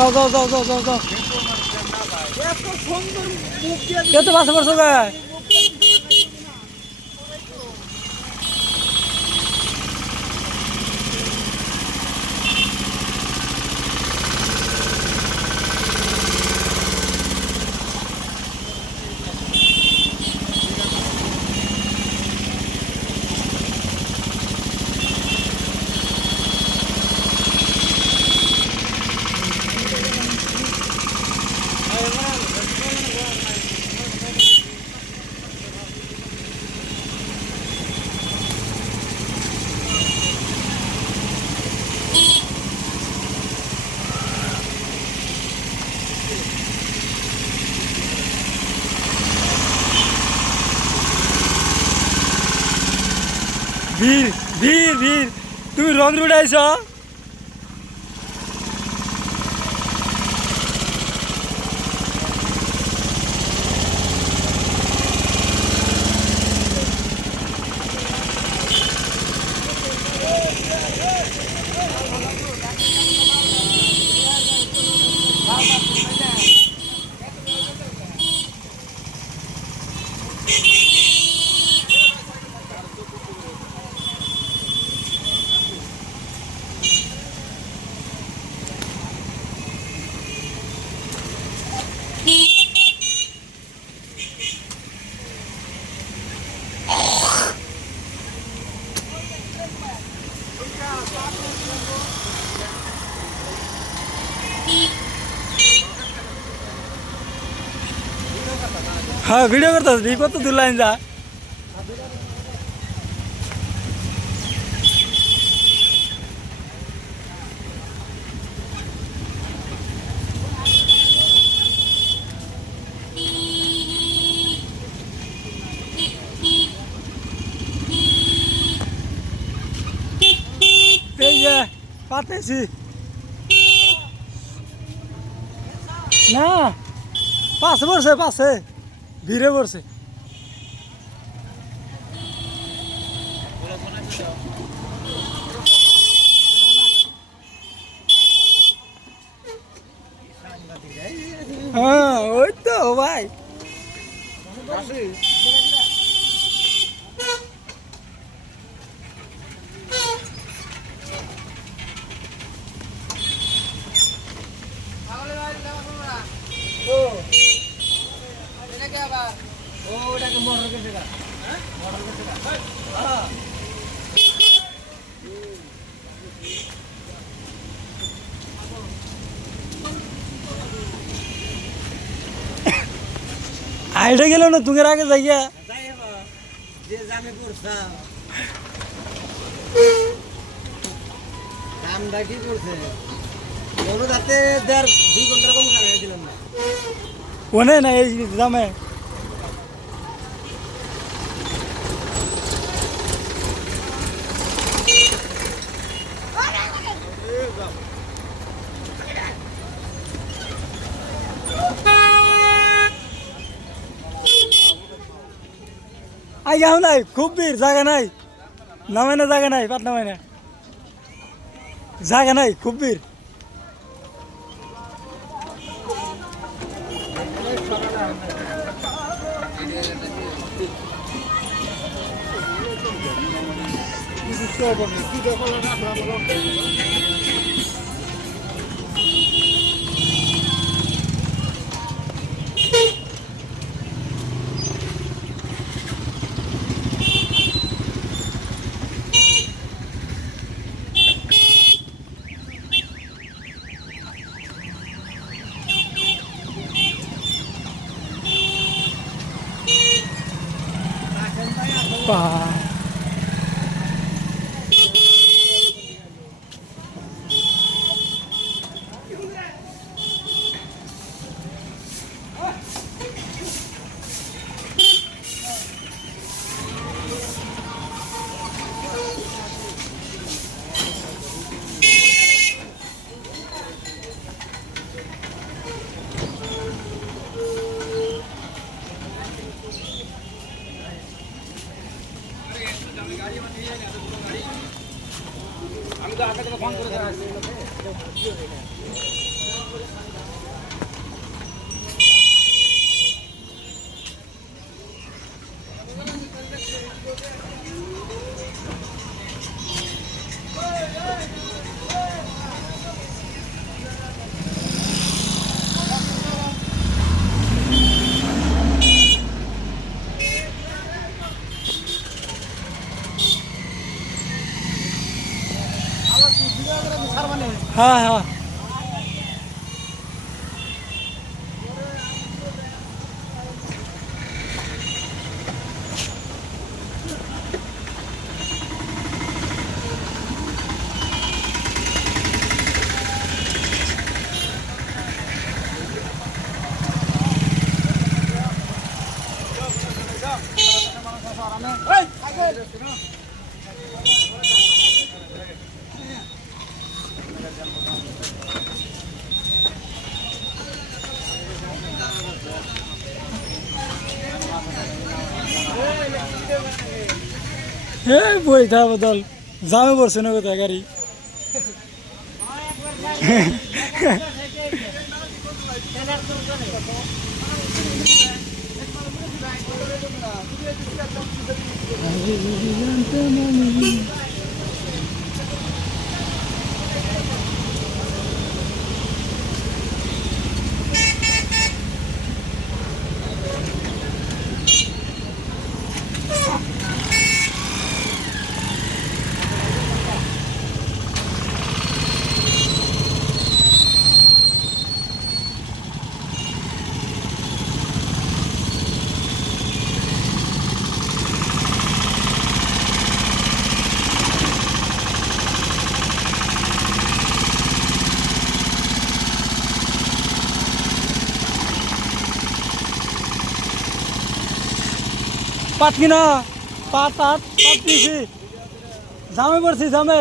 যাও যাও যাও যাও যাও যাও কত বাসে পড়ছো গে ভিড় ভিড় ভিড় তুমি রং রুট আইছ हाँ वीडियो करता कत दूर लाइन जा পাতেছি না পাশে পড়ছে পাশে ভিড়ে পড়ছে হ্যাঁ ওই তো ভাই আইডা গেল না তুমি আগে যাইয়া দামটা কি করছে কোনো যাতে 2 ঘন্টা কম খাওয়া দিলাম না ওনে না এই দামে আইয়া নাই খুব ভিড় জায়গা নাই নামে না জায়গা নাই পাত নামে না জায়গা নাই খুব ভিড় আমি তো আগে থেকে ফোন করে আসছি হ্যাঁ হ্যাঁ বই থা বদল জামে পড়ছে না কোথায় গাড়ি পাত কিনা পাত পাত পাত দিছি জামে পড়ছি জামে